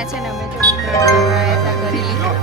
અહીંયા છે ને અમે જો વિતરણ કરી લીધું.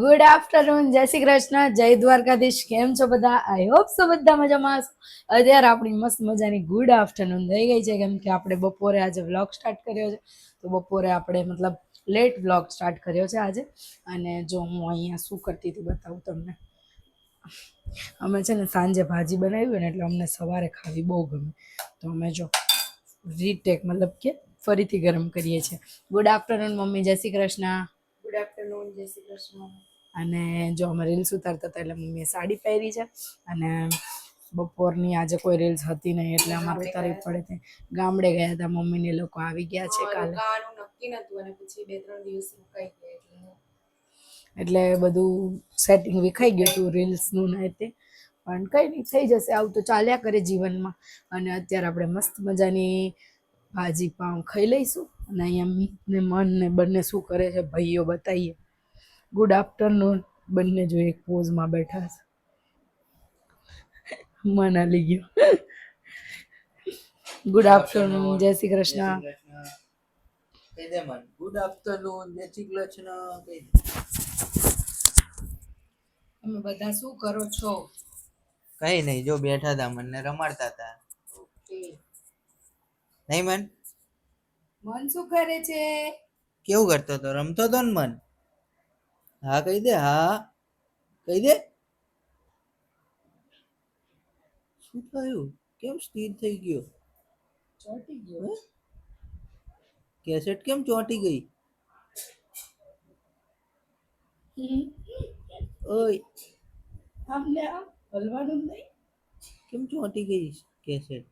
ગુડ આફ્ટરનૂન, જય શ્રી કૃષ્ણ, જય દ્વારકાધીશ. કેમ છો બધા? આઈ હોપ સો બધા મજામાં હશો. અત્યારે આપણી મસ્ત મજાની ગુડ આફ્ટરનૂન થઈ ગઈ છે, કેમ કે આપણે બપોરે આજે વ્લોગ સ્ટાર્ટ કર્યો છે. તો બપોરે આપણે મતલબ લેટ વ્લોગ સ્ટાર્ટ કર્યો છે આજે. અને જો હું અહીંયા શું કરતી હતી બતાવું તમને. અમે છે ને સાંજે ભાજી બનાવી હોય ને એટલે અમને સવારે ખાવી બહુ ગમે. તો અમે જો રીટેક મતલબ કે ફરીથી ગરમ કરીએ છીએ. ગુડ આફ્ટરનૂન મમ્મી, જય શ્રી કૃષ્ણ. ગુડ આફ્ટરનૂન, જય શ્રી કૃષ્ણ. અને જો અમે રીલ્સ ઉતારતા હતા એટલે મમ્મીએ સાડી પહેરી છે. અને બપોરની આજે કોઈ રીલ્સ હતી નહીં એટલે અમારે ઉતારવી પડે છે. ગામડે ગયા હતા, મમ્મીને લોકો આવી ગયા છે કાલે. નક્કી નતું અને પછી 2-3 દિવસ રોકાઈ ગયા એટલે બધું સેટિંગ વિખાઈ ગયું હતું રીલ્સનું ને તે. પણ કંઈ નહીં, થઈ જશે. આવું તો ચાલ્યા કરે જીવનમાં. અને અત્યારે આપણે મસ્ત મજાની ભાજી પાઉં ખાઈ લઈશું. અને અહીંયા મીત ને મન ને બંને શું કરે છે ભાઈઓ બતાવીએ. Good afternoon. બંને જો એક પોઝમાં બેઠા છે. મન હાલી ગયો. ગુડ આફ્ટરનૂન, જય શ્રી કૃષ્ણ. કહી દે મન. ગુડ આફ્ટરનૂન, જય શ્રી કૃષ્ણ કહી દે. તમે બધા શું કરો છો? કઈ નહીં, જો બેઠા હતા, મને રમાડતા હતા. નહીં મન? મન શું કરે છે? કેવું કરતો હતો? રમતો હતો ને મન? હા કહી દે. હા કહી દે. શું થયું? કેમ સ્થિર થઈ ગયો? ચોટી ગયો. કેસેટ કેમ ચોંટી ગઈ? ઓય આમને આમ હલવાનું નહીં. કેમ ચોંટી ગઈ કેસેટ?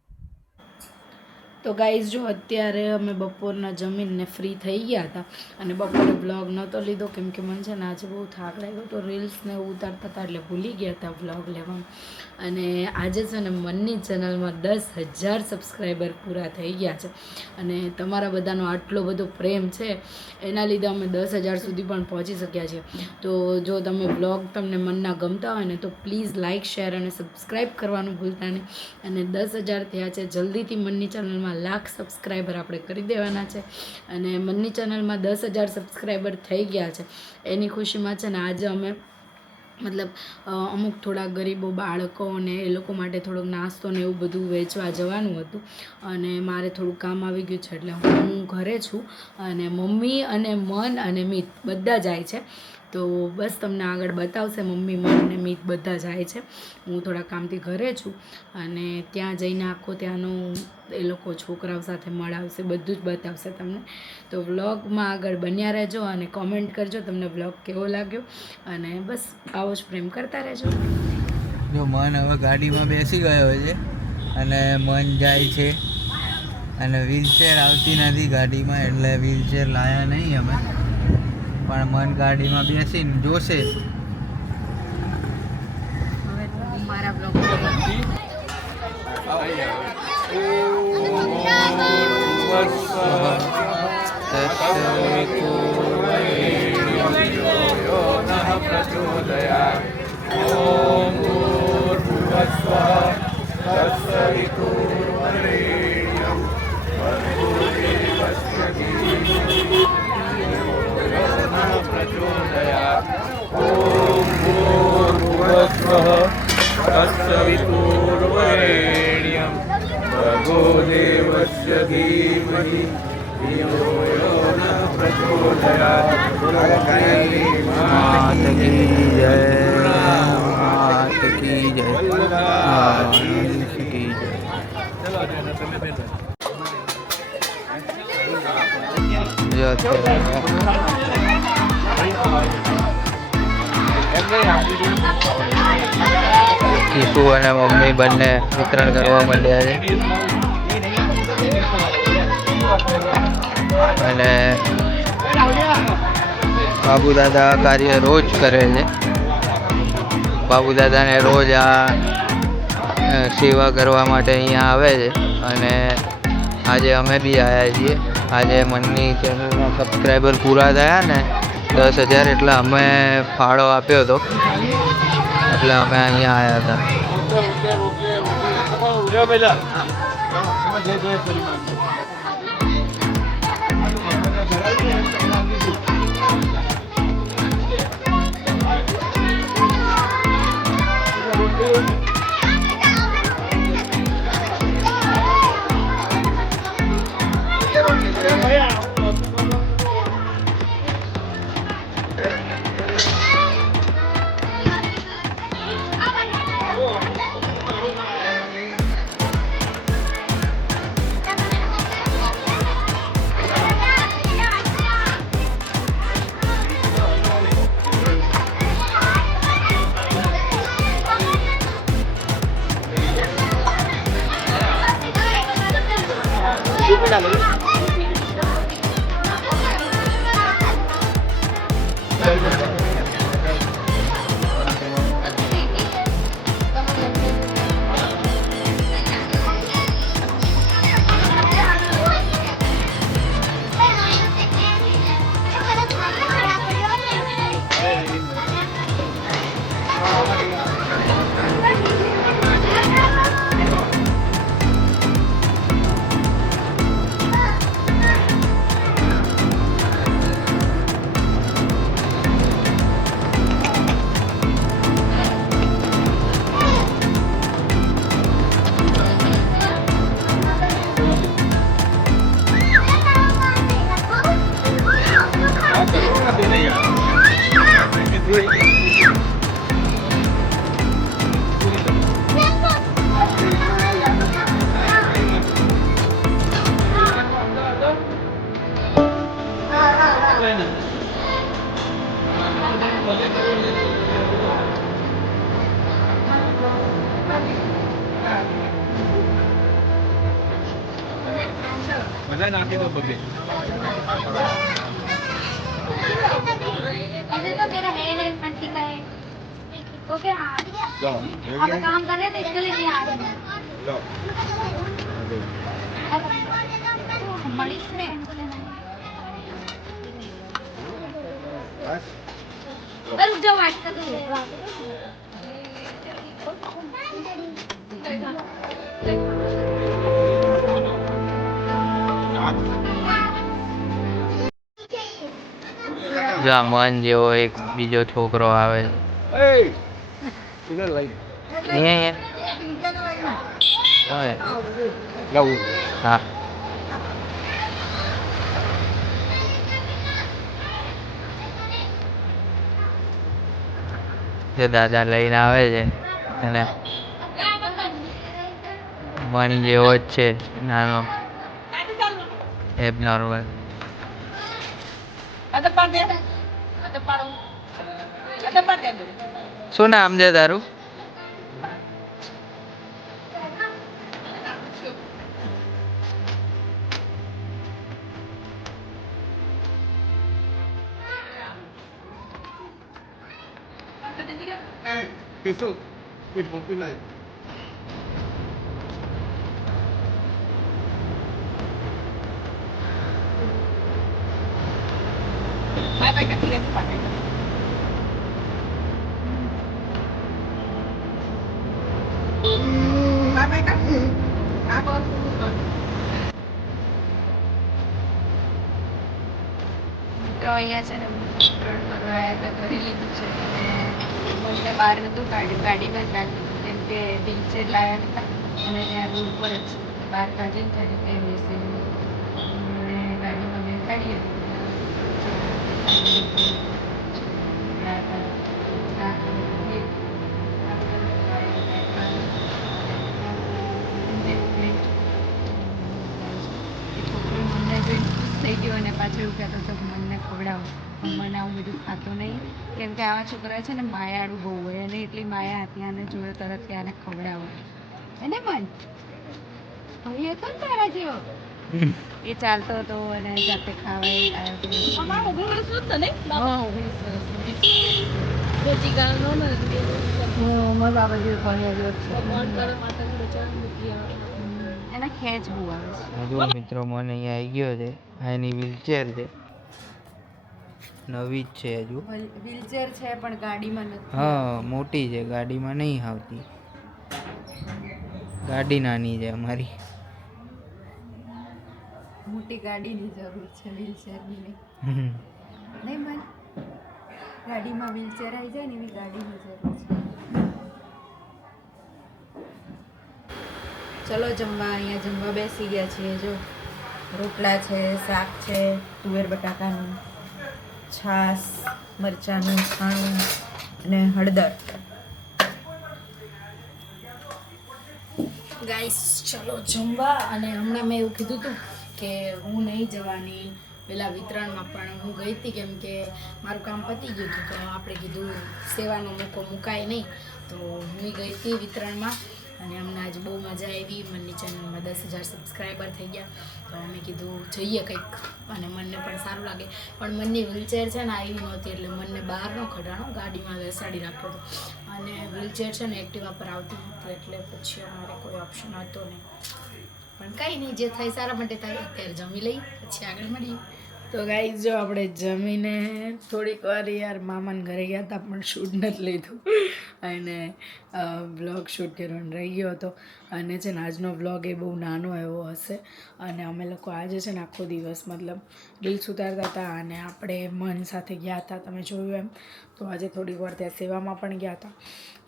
તો ગાઈઝ જો અત્યારે અમે બપોરના જમીનને ફ્રી થઈ ગયા હતા. અને બપોરે બ્લોગ નહોતો લીધો કેમ કે મને છે ને આજે બહુ થાક લાગ્યો તો રીલ્સને ઉતારતા હતા એટલે ભૂલી ગયા હતા બ્લોગ લેવાનું. અને આજે છે ને મનની ચેનલમાં 10,000 સબસ્ક્રાઈબર પૂરા થઈ ગયા છે. અને તમારા બધાનો આટલો બધો પ્રેમ છે એના લીધે અમે 10,000 સુધી પણ પહોંચી શક્યા છીએ. તો જો તમે બ્લોગ તમને મનના ગમતા હોય ને તો પ્લીઝ લાઇક, શેર અને સબસ્ક્રાઈબ કરવાનું ભૂલતા નહીં. અને 10,000 થયા છે, જલ્દીથી મનની ચેનલમાં 1,00,000 સબસ્ક્રાઈબર આપણે કરી દેવાના છે. અને મનની ચેનલમાં 10,000 સબસ્ક્રાઈબર થઈ ગયા છે એની ખુશીમાં છે ને આજે અમે મતલબ અમુક થોડા ગરીબો બાળકોને એ લોકો માટે થોડોક નાસ્તો ને એવું બધું વેચવા જવાનું હતું. અને મારે થોડું કામ આવી ગયું છે એટલે હું ઘરે છું. અને મમ્મી અને મન અને મિત બધા જાય છે. તો બસ તમને આગળ બતાવશે. મમ્મી, મન અને મિત બધા જાય છે. હું થોડા કામથી ઘરે છું. અને ત્યાં જઈને આખો ત્યાંનું એ લોકો છોકરાઓ સાથે મળાવશે, બધું જ બતાવશે તમને. તો વ્લોગમાં આગળ બન્યા રહેજો અને કોમેન્ટ કરજો તમને વ્લોગ કેવો લાગ્યો. અને બસ આવો જ પ્રેમ કરતા રહેજો. જો મન હવે ગાડીમાં બેસી ગયો છે અને મન જાય છે. અને વ્હીલચેર આવતી નથી ગાડીમાં એટલે વ્હીલચેર લાયા નહીં અમે. પણ મન ગાડીમાં બેસીને જોશે. હવે હું મારા બ્લોગ तत्सवितुर्वरेण्यं भर्गो देवस्य धीमहि धियो यो न प्रचोदयात्। मात की जय, मात की जय, मात की जय. કીસુ અને મમ્મી બંને વિતરણ કરવા માંડ્યા છે. અને બાબુ દાદા કાર્ય રોજ કરે છે. બાબુ દાદાને રોજ આ સેવા કરવા માટે અહીંયા આવે છે અને આજે અમે બી આવ્યા છીએ. આજે મનની ચેનલના સબસ્ક્રાઈબર પૂરા થયા ને 10,000 એટલે અમે ફાળો આપ્યો હતો એટલે અમે અહીંયા આવ્યા હતા. બધા નાખી દો બધે. अभी तो मेरा है नहीं मंटी का है ओके हाँ લો अब काम कर रहे थे इसके लिए नहीं आ रहे લો मरीज में બસ रुक जाओ बात कर જો આ મન જેવો એક બીજો છોકરો આવે છે. એ ઇધર લઈ અહીંયા હવે લાવું હા જે દાદા લઈને આવે છે અને મન જેવો જ છે નાનો એબનોર્મલ. શું નામ છે તારું? કિસો કુછ બોલ નહીં તો અહીંયા છે ને કરી લીધું છે મને બહાર નહોતું કાઢ્યું ગાડીમાં જ નાખ્યું કેમ કે વ્હીલચેર લાવ્યા હતા અને ત્યાં રોડ પર જ બહાર કાઢીને ત્યારે ત્યાં બેસી અને ગાડીમાં મેં કાઢી થઈ ગયો અને પાછળ એવું કહેતો હતો મને ખવડાવો મને આવું બધું ખાતો નહીં કેમ કે આવા છોકરા છે ને માયાળું બહુ હોય અને એટલી માયા હતી અને જોયો તરત કે આને ખવડાવો એને મન ભાઈ હતો ને તારા જેવો એ ચાલતો હતો અને જાતે ખાવા આવ્યો 19 વર્ષ એના ખેંચ બહુ આવે છે. જો મિત્રો મને અહીંયા આવી ગયો છે આ એની વ્હીલચેર છે નવી જ છે હજુ વ્હીલચેર છે પણ ગાડીમાં નથી. હા મોટી છે ગાડીમાં નહીં આવતી ગાડી નાની છે અમારી મોટી ગાડીની જરૂર છે વ્હીલચેરની નહીં. હમ. નહીં મન ગાડીમાં વ્હીલચેર આવી જાય ને એવી ગાડીની જરૂર છે. ચલો જમવા અહીંયા જમવા બેસી ગયા છીએ. જો રોટલા છે, શાક છે, તુવેર બટાકાનું, છાશ, મરચાંનું છાણું અને હળદર. ગાઈસ ચલો જમવા. અને હમણાં મેં એવું કીધું હતું કે હું નહીં જવાની પેલા વિતરણમાં, પણ હું ગઈ હતી કેમ કે મારું કામ પતી ગયું હતું. તો આપણે કીધું સેવાનો મોકો મુકાય નહીં, તો હું ગઈ હતી વિતરણમાં. અને અમને આજે બહુ મજા આવી. મનની ચેનલમાં 10,000 સબસ્ક્રાઈબર થઈ ગયા, તો અમે કીધું જઈએ કંઈક અને મનને પણ સારું લાગે. પણ મનની વ્હીલચેર છે ને આવી નહોતી, એટલે મનને બહાર ન ખડાણો, ગાડીમાં બેસાડી રાખ્યો હતો. અને વ્હીલચેર છે ને એક્ટિવા પર આવતી નથી, એટલે પછી અમારે કોઈ ઓપ્શન હતો નહીં. પણ કંઈ નહીં, જે થાય સારા માટે થાય. અત્યારે જમી લઈ પછી આગળ મળીએ. તો ગાઈઝ જો આપણે જમીને થોડીક વાર યાર મામાને ઘરે ગયા હતા, પણ શૂટ નથી લીધું અને બ્લોગ શૂટ કરવાનો રહી ગયો હતો. અને છે ને આજનો બ્લોગ એ બહુ નાનો એવો હશે. અને અમે લોકો આજે છે ને આખો દિવસ મતલબ રીલ્સ ઉતારતા હતા અને આપણે મન સાથે ગયા હતા, તમે જોયું એમ. તો આજે થોડીક વાર ત્યાં સેવામાં પણ ગયા હતા.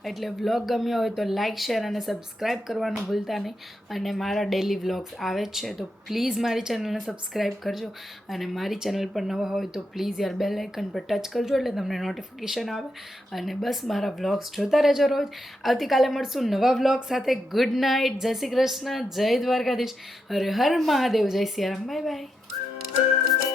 એટલે વ્લોગ ગમ્યો હોય તો લાઇક, શેર અને સબસ્ક્રાઈબ કરવાનું ભૂલતા નહીં. અને મારા ડેલી વ્લોગ્સ આવે જ છે, તો પ્લીઝ મારી ચેનલને સબસ્ક્રાઈબ કરજો. અને મારી ચેનલ પર નવા હોય તો પ્લીઝ યાર બેલ આઇકન પર ટચ કરજો, એટલે તમને નોટિફિકેશન આવે. અને બસ મારા વ્લોગ્સ જોતા રહેજો રોજ. આવતીકાલે મળશું નવા વ્લોગ સાથે. ગુડ નાઇટ, જય શ્રી કૃષ્ણ, જય દ્વારકાધીશ, હર હર મહાદેવ, જય સિયારામ, બાય બાય.